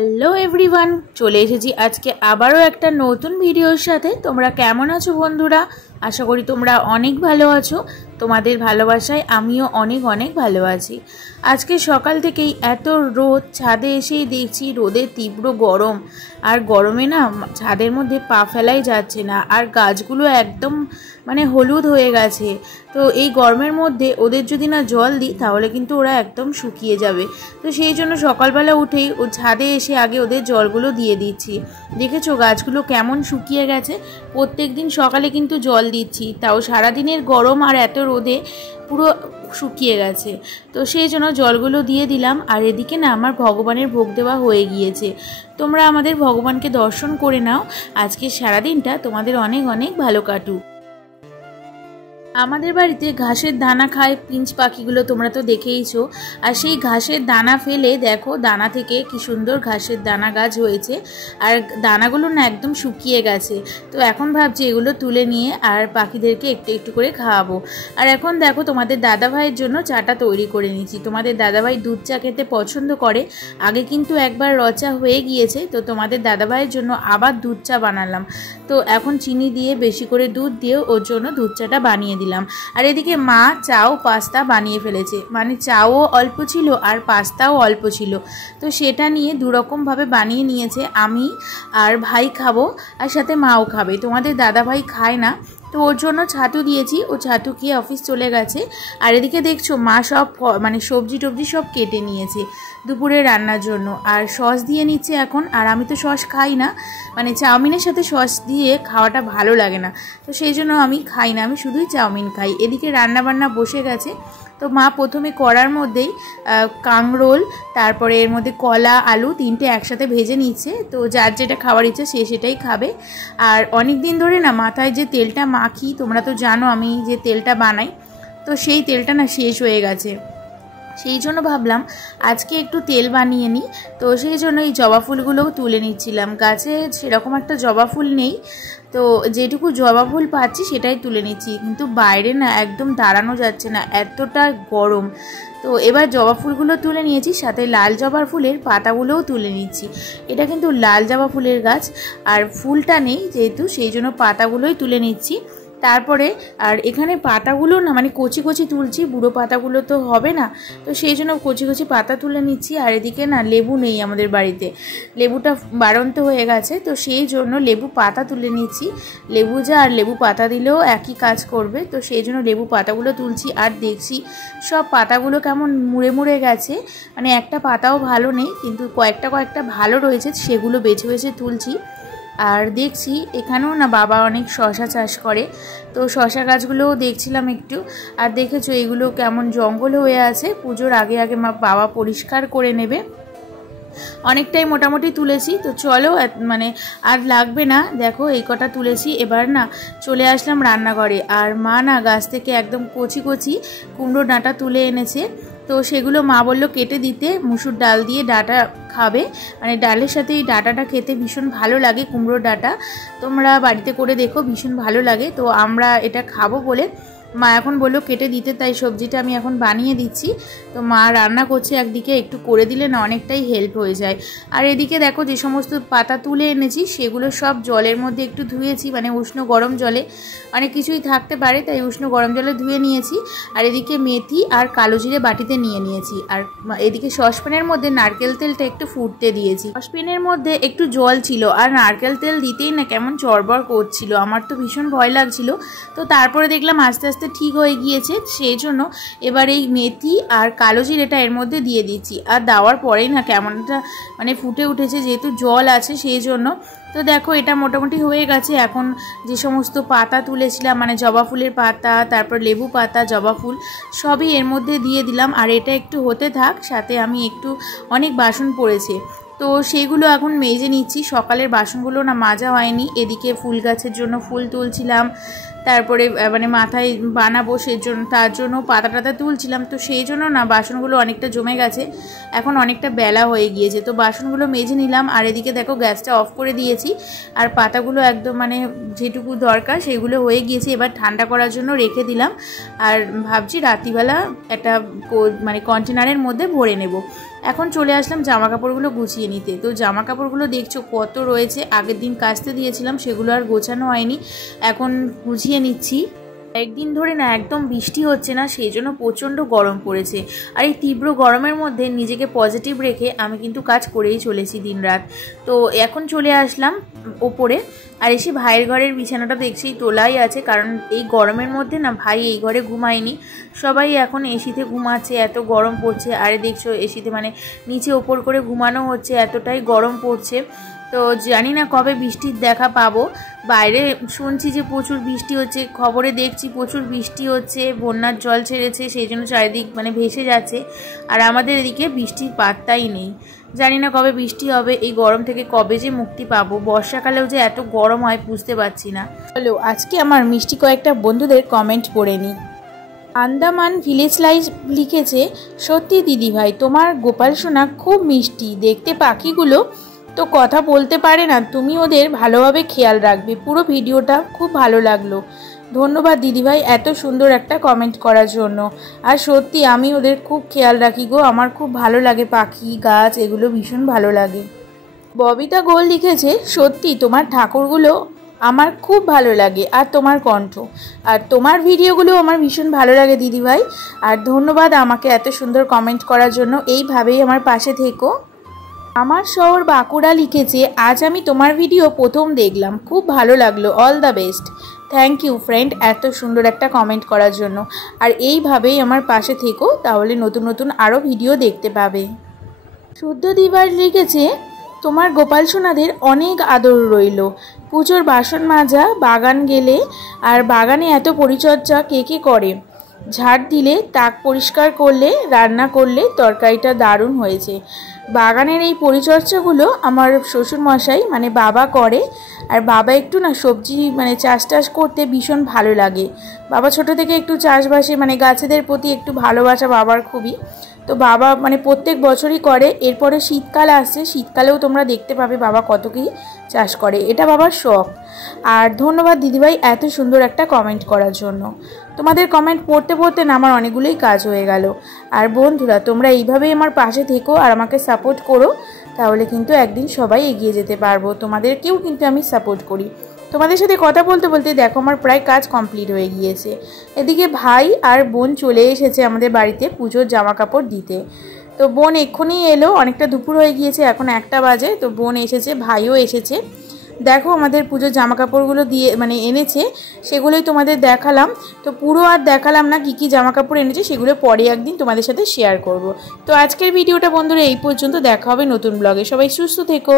Hello everyone, চলে এসেছি আজকে আবারও একটা নতুন ভিডিওর সাথে। তোমরা কেমন আছো বন্ধুরা? আশা করি তোমরা অনেক ভালো আছো। তোমাদের ভালোবাসায় আমিও অনেক অনেক ভালো আছি। আজকে সকাল থেকেই এত রোদ, ছাদে এসেই দেখছি রোদের তীব্র গরম। আর গরমে না ছাদের মধ্যে পা ফেলাই যাচ্ছে না, আর গাছগুলো একদম হলুদ হয়ে গেছে। তো এই গরমের মধ্যে ওদের যদি না জল দিই তাহলে কিন্তু ওরা একদম শুকিয়ে যাবে। তো সেই জন্য সকালবেলা উঠেই ও ছাদে এসে আগে ওদের জলগুলো দিয়ে দিচ্ছি। দেখেছো গাছগুলো কেমন শুকিয়ে গেছে। প্রত্যেক দিন সকালে কিন্তু জল দিচ্ছি, তাও সারাদিনের গরম আর এত রোদে পুরো শুকিয়ে গেছে। তো সেই জন্য জলগুলো দিয়ে দিলাম। আর এদিকে না আমার ভগবানের ভোগ দেওয়া হয়ে গিয়েছে। তোমরা আমাদের ভগবানকে দর্শন করে নাও। আজকে সারাদিনটা তোমাদের অনেক অনেক ভালো কাটুক। আমাদের বাড়িতে ঘাসের দানা খায় পিঞ্চ পাখিগুলো, তোমরা তো দেখেইছো। আর সেই ঘাসের দানা ফেলে দেখো দানা থেকে কি সুন্দর ঘাসের দানা গাছ হয়েছে। আর দানাগুলো না একদম শুকিয়ে গেছে। তো এখন ভাবছি এগুলো তুলে নিয়ে আর পাখিদেরকে একটু একটু করে খাওয়াবো। আর এখন দেখো তোমাদের দাদাভাইয়ের জন্য চাটা তৈরি করে নিয়েছি। তোমাদের দাদাভাই দুধ চা খেতে পছন্দ করে। আগে কিন্তু একবার রচা হয়ে গিয়েছে, তো তোমাদের দাদাভাইয়ের জন্য আবার দুধ চা বানালাম। তো এখন চিনি দিয়ে বেশি করে দুধ দিয়ে ওর জন্য দুধ চাটা বানিয়ে দিলাম। আর এদিকে মা চাও পাস্তা বানিয়ে ফেলেছে, চাও অল্প ছিল আর পাস্তাও অল্প ছিল। তো সেটা নিয়ে দুরকমভাবে বানিয়ে নিয়েছে। আমি আর ভাই খাবো, আর সাথে মাও খাবে। তোমাদের দাদা ভাই খায় না, তো ওর জন্য ছাতু দিয়েছি। ও ছাতু খেয়ে অফিস চলে গেছে। আর এদিকে দেখছো মা সব সবজি টবজি সব কেটে নিয়েছে দুপুরে রান্নার জন্য। আর সস দিয়ে নিচ্ছে এখন। আর আমি তো সস খাই না, চাউমিনের সাথে সস দিয়ে খাওয়াটা ভালো লাগে না। তো সেই জন্য আমি খাই না, আমি শুধুই চাউমিন খাই। এদিকে রান্না বান্না বসে গেছে। তো মা প্রথমে কড়ার মধ্যেই কাঁকরোল, তারপরে এর মধ্যে কলা আলু তিনটে একসাথে ভেজে নিচ্ছে। তো যার যেটা খাওয়ার ইচ্ছা সে সেটাই খাবে। আর অনেক দিন ধরে না মাথায় যে তেলটা মাখি, তোমরা তো জানো আমি যে তেলটা বানাই, তো সেই তেলটা না শেষ হয়ে গেছে। সেই জন্য ভাবলাম আজকে একটু তেল বানিয়ে নিই। তো সেই জন্য এই জবা ফুলগুলোও তুলে নিচ্ছিলাম। গাছে সেরকম একটা জবা ফুল নেই, তো যেটুকু জবা ফুল পাচ্ছি সেটাই তুলে নিচ্ছি। কিন্তু বাইরে না একদম দাঁড়ানো যাচ্ছে না, এতটা গরম। তো এবার জবা ফুলগুলো তুলে নিয়েছি, সাথে লাল জবা ফুলের পাতাগুলোও তুলে নিচ্ছি। এটা কিন্তু লাল জবা ফুলের গাছ, আর ফুলটা নেই যেহেতু সেই জন্য পাতাগুলোই তুলে নিচ্ছি। তারপরে আর এখানে পাতাগুলো না কচি কচি তুলছি, বুড়ো পাতাগুলো তো হবে না, তো সেই জন্য কচি কচি পাতা তুলে নিচ্ছি। আর এদিকে না লেবু নেই আমাদের বাড়িতে, লেবুটা বাড়ন্ত হয়ে গেছে, তো সেই জন্য লেবু পাতা তুলে নিচ্ছি। লেবু যা আর লেবু পাতা দিলেও একই কাজ করবে, তো সেই জন্য লেবু পাতাগুলো তুলছি। আর দেখছি সব পাতাগুলো কেমন মুড়ে মুড়ে গেছে, একটা পাতাও ভালো নেই, কিন্তু কয়েকটা ভালো রয়েছে, সেগুলো বেছে বেছে তুলছি। আর দেখছি এখানেও না বাবা অনেক শশা চাষ করে, তো শশা গাছগুলোও দেখছিলাম একটু। আর দেখেছো এগুলো কেমন জঙ্গল হয়ে আছে, পুজোর আগে আগে বাবা পরিষ্কার করে নেবে। অনেকটাই মোটামুটি তুলেছি, তো চলো আর লাগবে না। দেখো এই কটা তুলেছি। এবার না চলে আসলাম রান্নাঘরে। আর মা না গাছ থেকে একদম কচি কচি কুমড়ো ডাঁটা তুলে এনেছে। তো সেগুলো মা বললো কেটে দিতে, মুসুর ডাল দিয়ে ডাঁটা খাবে, ডালের সাথে এই ডাঁটাটা খেতে ভীষণ ভালো লাগে। কুমড়োর ডাঁটা তোমরা বাড়িতে করে দেখো, ভীষণ ভালো লাগে। তো আমরা এটা খাবো বলে মা এখন বললো কেটে দিতে, তাই সবজিটা আমি এখন বানিয়ে দিচ্ছি। তো মা রান্না করছে, একদিকে একটু করে দিলে না অনেকটাই হেল্প হয়ে যায়। আর এদিকে দেখো যে সমস্ত পাতা তুলে এনেছি সেগুলো সব জলের মধ্যে একটু ধুয়েছি, উষ্ণ গরম জলে, অনেক কিছুই থাকতে পারে তাই উষ্ণ গরম জলে ধুয়ে নিয়েছি। আর এদিকে মেথি আর কালো জিরে বাটিতে নিয়ে নিয়েছি। আর এদিকে সসপ্যানের মধ্যে নারকেল তেলটা একটু ফুটতে দিয়েছি। সসপ্যানের মধ্যে একটু জল ছিল, আর নারকেল তেল দিতেই না কেমন চড়বড় করছিল, আমার তো ভীষণ ভয় লাগছিল। তো তারপরে দেখলাম আস্তে আস্তে ঠিক হয়ে গিয়েছে। সেই জন্য এবার এই মেথি আর কালো জিরেটা এর মধ্যে দিয়ে দিচ্ছি। আর দেওয়ার পরেই না কেমনটা ফুটে উঠেছে, যেহেতু জল আছে সেই জন্য। তো দেখো এটা মোটামুটি হয়ে গেছে। এখন যে সমস্ত পাতা তুলেছিলাম, জবা ফুলের পাতা, তারপর লেবু পাতা, জবা ফুল সবই এর মধ্যে দিয়ে দিলাম। আর এটা একটু হতে থাক, সাথে আমি একটু অনেক বাসন পড়েছে, তো সেগুলো এখন মেজে নিচ্ছি। সকালের বাসনগুলো না মাজা হয়নি। এদিকে ফুল গাছের জন্য ফুল তুলছিলাম, তারপরে মাথায় বানাবো তার জন্য পাতা টাতা তুলছিলাম। তো সেই জন্য না বাসনগুলো অনেকটা জমে গেছে। এখন অনেকটা বেলা হয়ে গিয়েছে, তো বাসনগুলো মেজে নিলাম। আর এদিকে দেখো গ্যাসটা অফ করে দিয়েছি। আর পাতাগুলো একদম যেটুকু দরকার সেগুলো হয়ে গিয়েছে। এবার ঠান্ডা করার জন্য রেখে দিলাম। আর ভাবছি রাত্রিবেলা একটা কন্টেনারের মধ্যে ভরে নেব। এখন চলে আসলাম জামা কাপড়গুলো গুছিয়ে নিতে। তো জামা কাপড়গুলো দেখছো কত রয়েছে, আগের দিন কাচতে দিয়েছিলাম, সেগুলো আর গোছানো হয়নি, এখন গুছিয়ে নিচ্ছি। একদিন ধরে না একদম বৃষ্টি হচ্ছে না, সেই জন্য প্রচণ্ড গরম পড়েছে। আর এই তীব্র গরমের মধ্যে নিজেকে পজিটিভ রেখে আমি কিন্তু কাজ করেই চলেছি দিনরাত। তো এখন চলে আসলাম ওপরে, আর এসে ভাইয়ের ঘরের বিছানাটা দেখছি তোলাই আছে, কারণ এই গরমের মধ্যে না ভাই এই ঘরে ঘুমায়নি, সবাই এখন এসিতে ঘুমাচ্ছে, এত গরম পড়ছে। আরে দেখছো এসিতে মানে নিচে ওপর করে ঘুমানো হচ্ছে, এতটাই গরম পড়ছে। তো জানি না কবে বৃষ্টির দেখা পাবো। বাইরে শুনছি যে প্রচুর বৃষ্টি হচ্ছে, খবরে দেখছি প্রচুর বৃষ্টি হচ্ছে, বন্যার জল ছেড়েছে, সেই জন্য চারিদিক মানে ভেসে যাচ্ছে। আর আমাদের এদিকে বৃষ্টির পাত্তাই নেই। জানি না কবে বৃষ্টি হবে, এই গরম থেকে কবে যে মুক্তি পাবো। বর্ষাকালেও যে এত গরম হয় বুঝতে পারছি না। চলো আজকে আমার মিষ্টি কয়েকটা বন্ধুদের কমেন্ট পড়ে নিই। আন্দামান ভিলেজ লাইফ লিখেছে, সত্যি দিদিভাই তোমার গোপাল সোনা খুব মিষ্টি দেখতে, পাখিগুলো তো কথা বলতে পারে না, তুমি ওদের ভালোভাবে খেয়াল রাখবে, পুরো ভিডিওটা খুব ভালো লাগলো। ধন্যবাদ দিদিভাই এত সুন্দর একটা কমেন্ট করার জন্য। আর সত্যি আমি ওদের খুব খেয়াল রাখি গো, আমার খুব ভালো লাগে পাখি গাছ এগুলো ভীষণ ভালো লাগে। ববিতা গোল লিখেছে, সত্যি তোমার ঠাকুরগুলো আমার খুব ভালো লাগে, আর তোমার কণ্ঠ আর তোমার ভিডিওগুলো আমার ভীষণ ভালো লাগে দিদিভাই। আর ধন্যবাদ আমাকে এত সুন্দর কমেন্ট করার জন্য, এইভাবেই আমার পাশে থেকো। আমার শহর বাঁকুড়া লিখেছে, আজ আমি তোমার ভিডিও প্রথম দেখলাম, খুব ভালো লাগলো, all the best. Thank you friend এত সুন্দর একটা কমেন্ট করার জন্য। আর এইভাবেই আমার পাশে থেকো, তাহলে নতুন নতুন আরও ভিডিও দেখতে পাবে। শুদ্ধ দিবার লিখেছে, তোমার গোপাল সোনাদের অনেক আদর রইল, পুজোর বাসন মাজা, বাগান গেলে, আর বাগানে এত পরিচর্যা কে কে করে, ঝাড় দিলে, তাক পরিষ্কার করলে, রান্না করলে, তরকারিটা দারুণ হয়েছে। বাগানের এই পরিচর্যাগুলো আমার শ্বশুরমশাই মানে বাবা করে। আর বাবা একটু না সবজি মানে চাষ করতে ভীষণ ভালো লাগে। বাবা ছোট থেকে একটু চাষবাসে মানে গাছেদের প্রতি একটু ভালোবাসা বাবার খুবই। তো বাবা মানে প্রত্যেক বছরই করে। এরপরে শীতকাল আসছে, শীতকালেও তোমরা দেখতে পাবে বাবা কত কি চাষ করে, এটা বাবার শখ। আর ধন্যবাদ দিদিভাই এত সুন্দর একটা কমেন্ট করার জন্য। তোমাদের কমেন্ট পড়তে পড়তে না আমার অনেকগুলোই কাজ হয়ে গেল। আর বন্ধুরা তোমরা এইভাবেই আমার পাশে থেকো আর আমাকে সাপোর্ট করো, তাহলে কিন্তু একদিন সবাই এগিয়ে যেতে পারবো। তোমাদেরকেও কিন্তু আমি সাপোর্ট করি। তোমাদের সাথে কথা বলতে বলতে দেখো আমার প্রায় কাজ কমপ্লিট হয়ে গিয়েছে। এদিকে ভাই আর বোন চলে এসেছে আমাদের বাড়িতে পুজোর জামা কাপড় দিতে। তো বোন এক্ষুনি এলো, অনেকটা দুপুর হয়ে গিয়েছে, এখন 1টা বাজে। তো বোন এসেছে, ভাইও এসেছে। দেখো আমাদের পুজোর জামা কাপড়গুলো দিয়ে মানে এনেছে, সেগুলোই তোমাদের দেখালাম। তো পুরো আর দেখালাম না কি কি জামা কাপড় এনেছে, সেগুলো পরে একদিন তোমাদের সাথে শেয়ার করব। তো আজকের ভিডিওটা বন্ধুরা এই পর্যন্ত, দেখা হবে নতুন ব্লগে। সবাই সুস্থ থেকো।